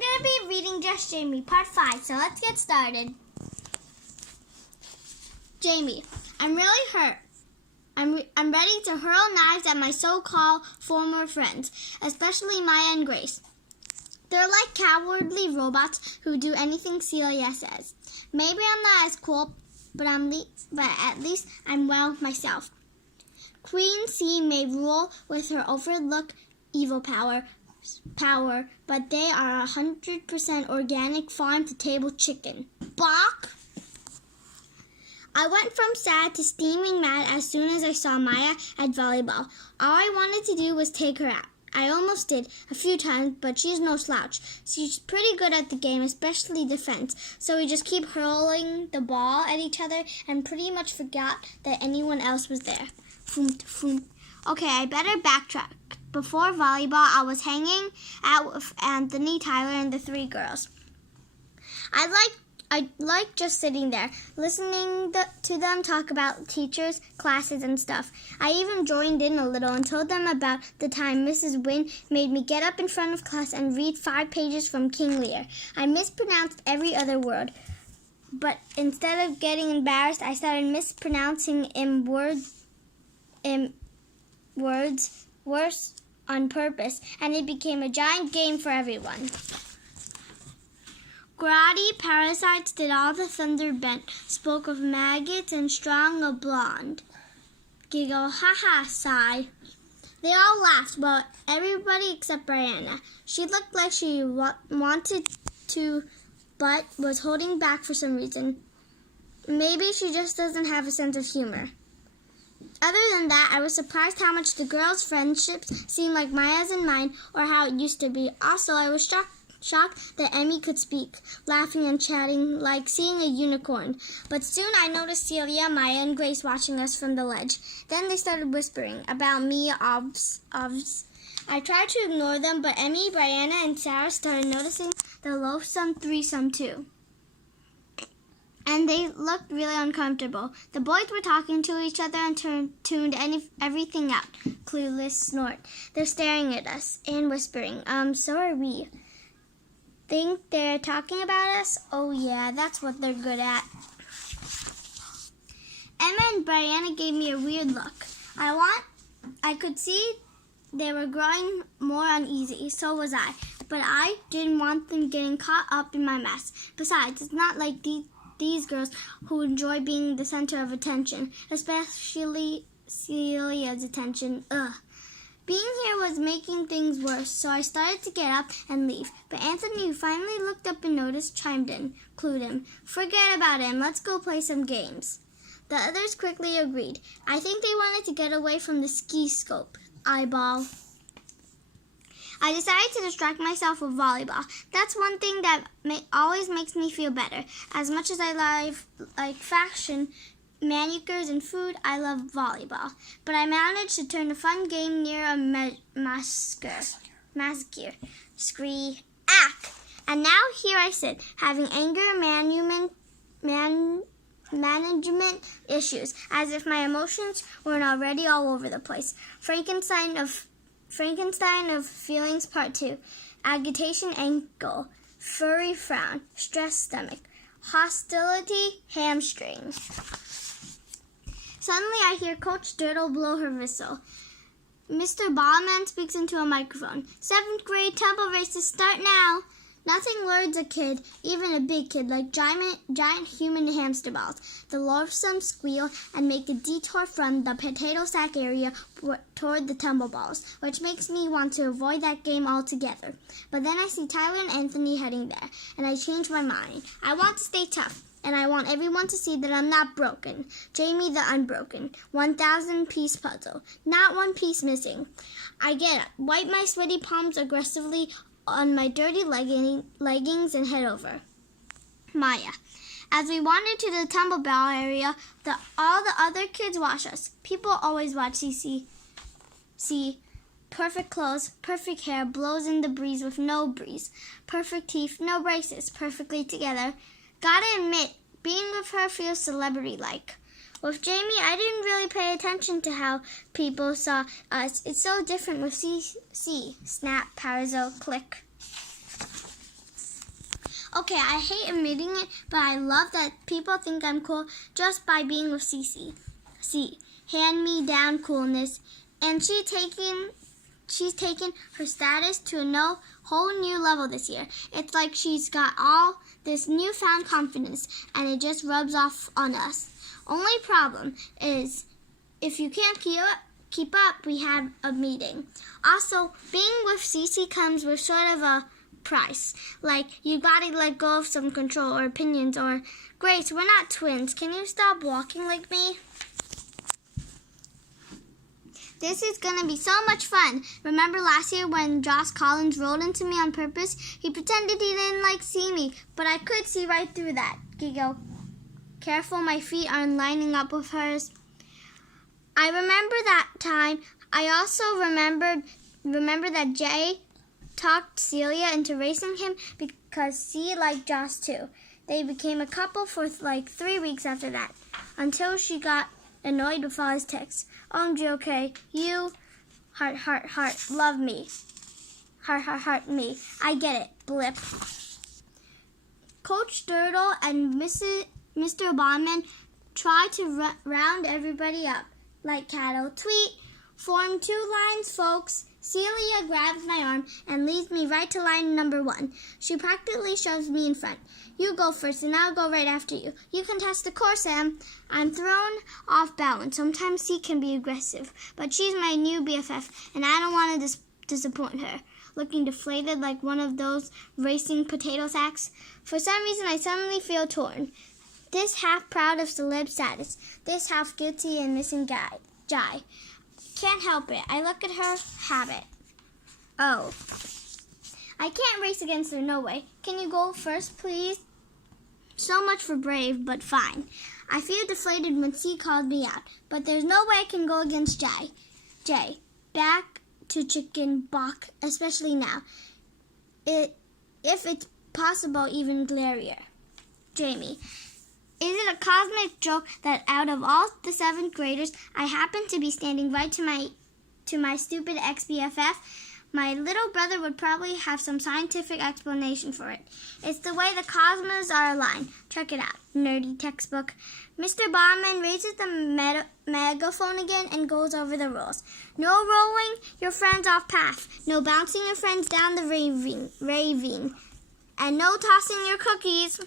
going to be reading Just Jaime, Part 5, so let's get started. Jaime, I'm really hurt. I'm ready to hurl knives at my so-called former friends, especially Maya and Grace. They're like cowardly robots who do anything Celia says. Maybe I'm not as cool, but at least I'm well myself. Queen C may rule with her overlook evil power, but they are 100% organic farm-to-table chicken. Bok! I went from sad to steaming mad as soon as I saw Maya at volleyball. All I wanted to do was take her out. I almost did a few times, but she's no slouch. She's pretty good at the game, especially defense. So we just keep hurling the ball at each other and pretty much forgot that anyone else was there. Foom, foom. Okay, I better backtrack. Before volleyball, I was hanging out with Anthony, Tyler, and the three girls. I like just sitting there, listening to them talk about teachers, classes, and stuff. I even joined in a little and told them about the time Mrs. Wynne made me get up in front of class and read 5 pages from King Lear. I mispronounced every other word, but instead of getting embarrassed, I started mispronouncing words worse on purpose, and it became a giant game for everyone. Grotty parasites did all the thunder bent, spoke of maggots and strong of blonde. Giggle, ha-ha, sigh. They all laughed, well, everybody except Brianna. She looked like she wanted to, but was holding back for some reason. Maybe she just doesn't have a sense of humor. Other than that, I was surprised how much the girls' friendships seemed like Maya's and mine, or how it used to be. Also, I was shocked that Emmy could speak, laughing and chatting like seeing a unicorn. But soon I noticed Celia, Maya, and Grace watching us from the ledge. Then they started whispering about me, obs. I tried to ignore them, but Emmy, Brianna, and Sarah started noticing the loathsome threesome too. And they looked really uncomfortable. The boys were talking to each other and tuned everything out. Clueless snort. They're staring at us and whispering, so are we. Think they're talking about us? Oh yeah, that's what they're good at. Emma and Brianna gave me a weird look. I could see they were growing more uneasy, so was I. But I didn't want them getting caught up in my mess. Besides, it's not like these girls who enjoy being the center of attention, especially Celia's attention. Ugh. Being here was making things worse, so I started to get up and leave. But Anthony, who finally looked up and noticed, chimed in, clued him. Forget about him, let's go play some games. The others quickly agreed. I think they wanted to get away from the ski scope. Eyeball. I decided to distract myself with volleyball. That's one thing that always makes me feel better. As much as I like fashion, manicures, and food, I love volleyball. But I managed to turn a fun game near a massacre. Scree. Ack! And now here I sit, having anger management issues, as if my emotions weren't already all over the place. Frankenstein of Feelings Part 2. Agitation ankle. Furry frown. Stress stomach. Hostility hamstring. Suddenly I hear Coach Dirtle blow her whistle. Mr. Ballman speaks into a microphone. 7th grade tumble races start now. Nothing lures a kid, even a big kid, like giant human hamster balls. The loathsome squeal and make a detour from the potato sack area toward the tumble balls, which makes me want to avoid that game altogether. But then I see Tyler and Anthony heading there, and I change my mind. I want to stay tough, and I want everyone to see that I'm not broken. Jaime the Unbroken, 1,000-piece puzzle, not one piece missing. I get up, wipe my sweaty palms aggressively on my dirty leggings and head over. Maya. As we wandered to the tumble ball area, all the other kids watch us. People always watch CC. See, perfect clothes, perfect hair, blows in the breeze with no breeze. Perfect teeth, no braces, perfectly together. Gotta admit, being with her feels celebrity-like. With Jaime, I didn't really pay attention to how people saw us. It's so different with CC. Snap, Parizo, click. Okay, I hate admitting it, but I love that people think I'm cool just by being with Cece. See, hand-me-down coolness. And she's taken her status to a whole new level this year. It's like she's got all this newfound confidence, and it just rubs off on us. Only problem is, if you can't keep up, we have a meeting. Also, being with Cece comes with sort of a price. Like, you gotta let go of some control or opinions, or, Grace, we're not twins. Can you stop walking like me? This is gonna be so much fun. Remember last year when Josh Collins rolled into me on purpose? He pretended he didn't see me, but I could see right through that. Giggle. Careful, my feet aren't lining up with hers. I remember that time. I also remember that Jay talked Celia into racing him because she liked Josh too. They became a couple for 3 weeks after that, until she got annoyed with all his texts. OMG, okay, you, heart, heart, heart, love me. Heart, heart, heart, me. I get it, blip. Coach Dirtle and Mr. Bondman try to round everybody up like cattle. Tweet, form 2 lines, folks. Celia grabs my arm and leads me right to line number 1. She practically shoves me in front. You go first and I'll go right after you. You contest the course, Sam. I'm thrown off balance. Sometimes she can be aggressive, but she's my new BFF, and I don't want to disappoint her. Looking deflated like one of those racing potato sacks. For some reason, I suddenly feel torn. This half proud of celeb status. This half guilty and missing Jai. Can't help it. I look at her. Habit. Oh. I can't race against her, no way. Can you go first, please? So much for brave, but fine. I feel deflated when C called me out, but there's no way I can go against Jay. Back to chicken bok, especially now. If it's possible, even glarier. Jaime. Is it a cosmic joke that out of all the 7th graders, I happen to be standing right to my stupid ex-BFF? My little brother would probably have some scientific explanation for it. It's the way the cosmos are aligned. Check it out. Nerdy textbook. Mr. Bondman raises the megaphone again and goes over the rules. No rolling your friends off path. No bouncing your friends down the ravine. And no tossing your cookies.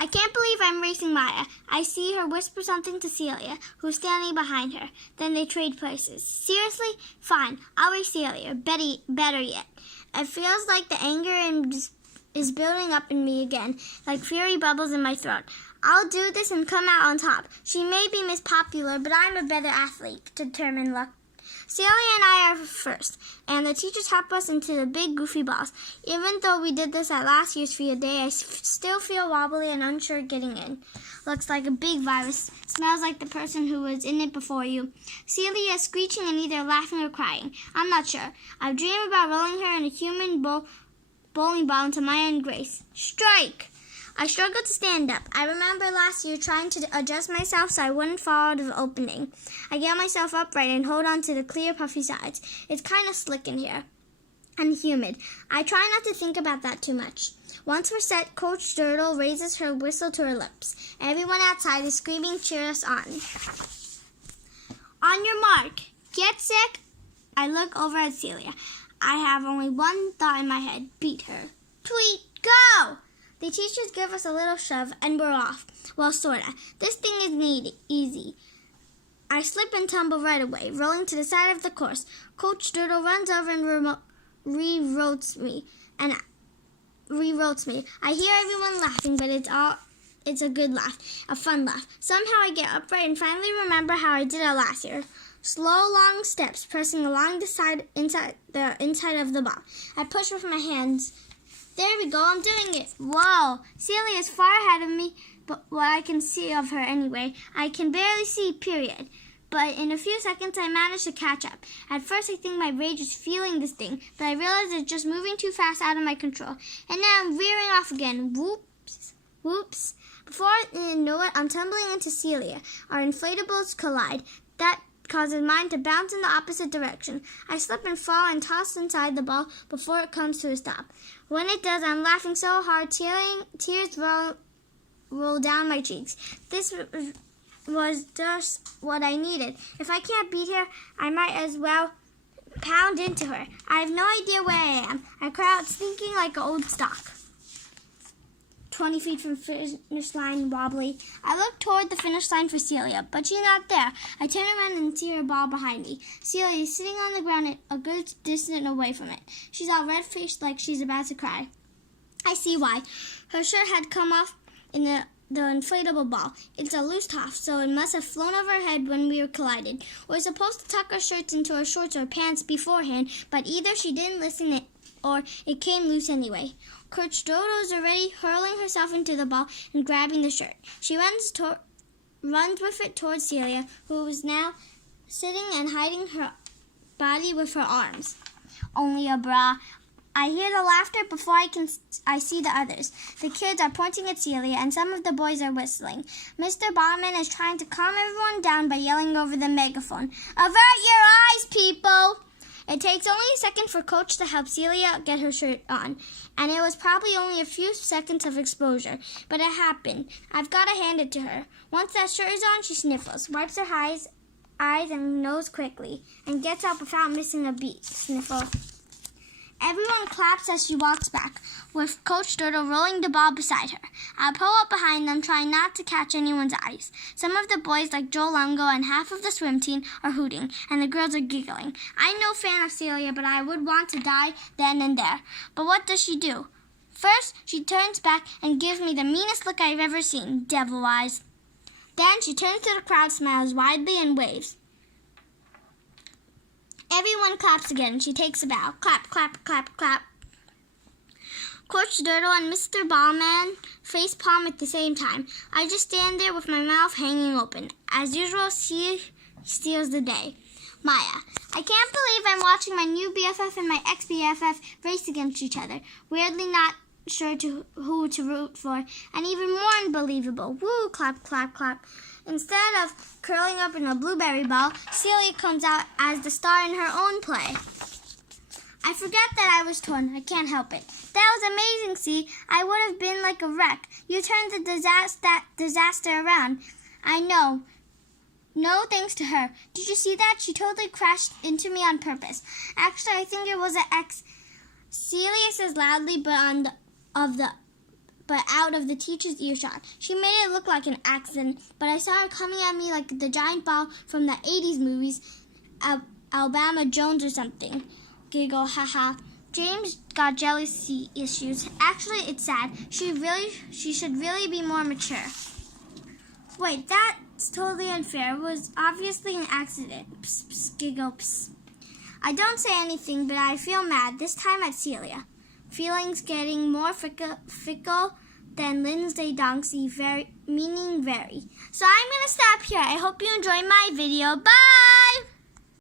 I can't believe I'm racing Maya. I see her whisper something to Celia, who's standing behind her. Then they trade places. Seriously? Fine. I'll race Celia. Better yet. It feels like the anger is building up in me again, like fiery bubbles in my throat. I'll do this and come out on top. She may be Miss Popular, but I'm a better athlete, determined luck. Celia and I are first, and the teachers help us into the big goofy balls. Even though we did this at last year's field day, I still feel wobbly and unsure getting in. Looks like a big virus. Smells like the person who was in it before you. Celia is screeching and either laughing or crying. I'm not sure. I dream about rolling her in a human bowling ball into Maya and Grace. Strike! I struggled to stand up. I remember last year trying to adjust myself so I wouldn't fall out of the opening. I get myself upright and hold on to the clear, puffy sides. It's kind of slick in here and humid. I try not to think about that too much. Once we're set, Coach Dirtle raises her whistle to her lips. Everyone outside is screaming, cheer us on. On your mark. Get set. I look over at Celia. I have only one thought in my head. Beat her. Tweet, go! The teachers give us a little shove, and we're off. Well, sorta. This thing isn't easy. I slip and tumble right away, rolling to the side of the course. Coach Dirtle runs over and re-rotes me. I hear everyone laughing, but it's a good laugh, a fun laugh. Somehow I get upright and finally remember how I did it last year. Slow, long steps, pressing along the side, inside of the ball. I push with my hands. There we go, I'm doing it. Whoa, Celia is far ahead of me, but what I can see of her anyway. I can barely see, period. But in a few seconds, I managed to catch up. At first, I think my rage is feeling this thing, but I realize it's just moving too fast out of my control. And now I'm veering off again. Whoops, whoops. Before I know it, I'm tumbling into Celia. Our inflatables collide. That causes mine to bounce in the opposite direction. I slip and fall and toss inside the ball before it comes to a stop. When it does, I'm laughing so hard, tears roll down my cheeks. This was just what I needed. If I can't beat her, I might as well pound into her. I have no idea where I am. I cry out, sneaking like an old stock. 20 feet from finish line, wobbly. I look toward the finish line for Celia, but she's not there. I turn around and see her ball behind me. Celia is sitting on the ground a good distance away from it. She's all red-faced like she's about to cry. I see why. Her shirt had come off in the inflatable ball. It's a loose top, so it must have flown over her head when we were collided. We're supposed to tuck our shirts into our shorts or pants beforehand, but either she didn't listen or it came loose anyway. Coach Dodo's already hurling herself into the ball and grabbing the shirt. She runs with it towards Celia, who is now sitting and hiding her body with her arms. Only a bra. I hear the laughter before I see the others. The kids are pointing at Celia, and some of the boys are whistling. Mr. Bauman is trying to calm everyone down by yelling over the megaphone, "Avert your eyes, people!" It takes only a second for Coach to help Celia get her shirt on, and it was probably only a few seconds of exposure, but it happened. I've got to hand it to her. Once that shirt is on, she sniffles, wipes her eyes and nose quickly, and gets up without missing a beat. Sniffle. Everyone claps as she walks back, with Coach Dodo rolling the ball beside her. I pull up behind them, trying not to catch anyone's eyes. Some of the boys, like Joe Longo and half of the swim team, are hooting, and the girls are giggling. I'm no fan of Celia, but I would want to die then and there. But what does she do? First, she turns back and gives me the meanest look I've ever seen, devil eyes. Then she turns to the crowd, smiles widely, and waves. Everyone claps again. She takes a bow. Clap, clap, clap, clap. Coach Dodo and Mr. Ballman face palm at the same time. I just stand there with my mouth hanging open. As usual, she steals the day. Maya. I can't believe I'm watching my new BFF and my ex-BFF race against each other. Weirdly not sure who to root for, and even more unbelievable. Woo, clap, clap, clap. Instead of curling up in a blueberry ball, Celia comes out as the star in her own play. I forget that I was torn. I can't help it. That was amazing, see? I would have been like a wreck. You turned that disaster around. I know. No thanks to her. Did you see that? She totally crashed into me on purpose. Actually, I think it was an ex. Celia says loudly, but out of the teacher's earshot. She made it look like an accident, but I saw her coming at me like the giant ball from the 80s movies, Alabama Jones or something. Giggle, haha. James got jealousy issues. Actually, it's sad. She should really be more mature. Wait, that's totally unfair. It was obviously an accident. Psst, psst, giggle, psst. I don't say anything, but I feel mad, this time at Celia. Feelings getting more fickle than Lindsay Donkey, meaning very. So I'm going to stop here. I hope you enjoyed my video. Bye!